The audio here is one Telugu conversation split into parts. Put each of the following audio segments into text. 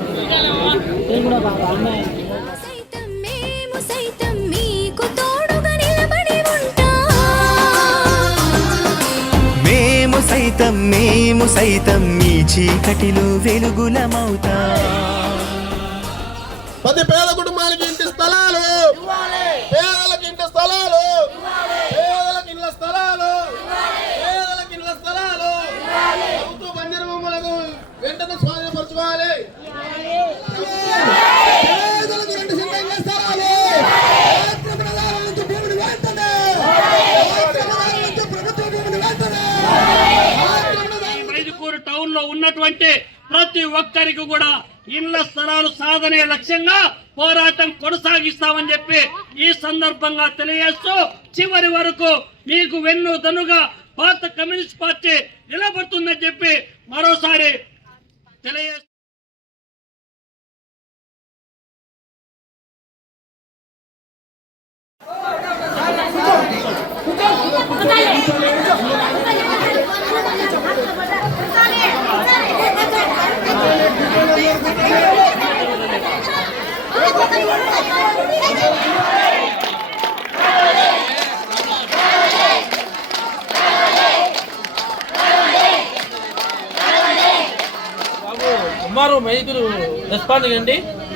మేము సైతం మీ చీకటిలో వెలుగులమవుతా. 10 పేద కుటుంబాలకి ఇంటి స్థలాలు, పేదలకు ఇంటి స్థలాలు, పేదలకు ఇళ్ల స్థలాలు, పేదలకు ఇళ్ల స్థలాలు ప్రభుత్వ బంజరు భూములకు వెంటనే స్వాధీనపరచుకోవాలి. పేదలకు 2 సెంట్ల స్థలాలు, భూమిని వెంటనే ప్రభుత్వ భూమిని వెంటనే. మైదుకూరు టౌన్ లో ఉన్నటువంటి ప్రతి ఒక్కరికి కూడా ఇళ్ల స్థలాలు సాధనే లక్ష్యంగా పోరాటం కొనసాగిస్తామని చెప్పి ఈ సందర్భంగా తెలియజేస్తూ చివరి వరకు మీకు వెన్నుదన్నుగా భారత కమ్యూనిస్ట్ పార్టీ నిలబడుతుందని చెప్పి మరోసారి తెలియజేస్తూ సుమారు మైదులు రెస్పాండ్ అండి.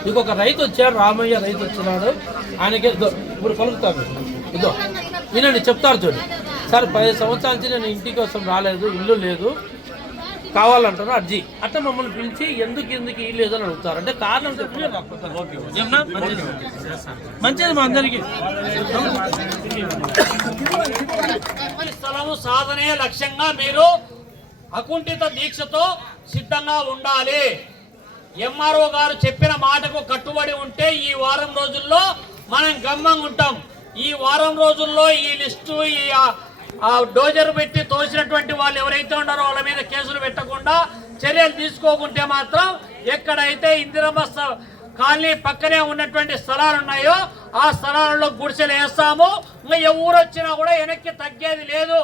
ఇంకొక రైతు వచ్చాడు, రామయ్య రైతు వచ్చినాడు. ఆయనకి ఇప్పుడు పలుకుతారు, ఇదో వినండి, చెప్తారు చూడు. సార్ 10 సంవత్సరాల నుంచి నేను ఇంటి కోసం రాలేదు, ఇల్లు లేదు, కావాలంటారు అర్జీ. అట్లా మమ్మల్ని పిలిచి ఎందుకు ఇల్లు లేదని అడుగుతారు. అంటే కారణం చెప్పి మంచిది మా అందరికీ. స్థలము సాధనే లక్ష్యంగా మీరు అకుంఠిత దీక్షతో సిద్ధంగా ఉండాలి. ఎంఆర్ఓ గారు చెప్పిన మాటకు కట్టుబడి ఉంటే ఈ వారం రోజుల్లో మనం గమ్మంగా ఉంటాం. ఈ వారం రోజుల్లో ఈ లిస్టు, ఈ డోజర్ పెట్టి తోసినటువంటి వాళ్ళు ఎవరైతే ఉన్నారో వాళ్ళ మీద కేసులు పెట్టకుండా చర్యలు తీసుకోకుంటే మాత్రం ఎక్కడైతే ఇందిరమ్మ కాలనీ పక్కనే ఉన్నటువంటి స్థలాలు ఉన్నాయో ఆ స్థలాలలో గుడిసెలు వేస్తాము. ఇంకా ఎవరు వచ్చినా కూడా వెనక్కి తగ్గేది లేదు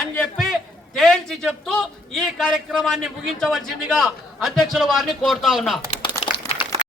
అని చెప్పి తేల్చి చెప్తూ ఈ కార్యక్రమాన్ని ముగించవలసిందిగా అధ్యక్షుల వారిని కోరుతా ఉన్నా.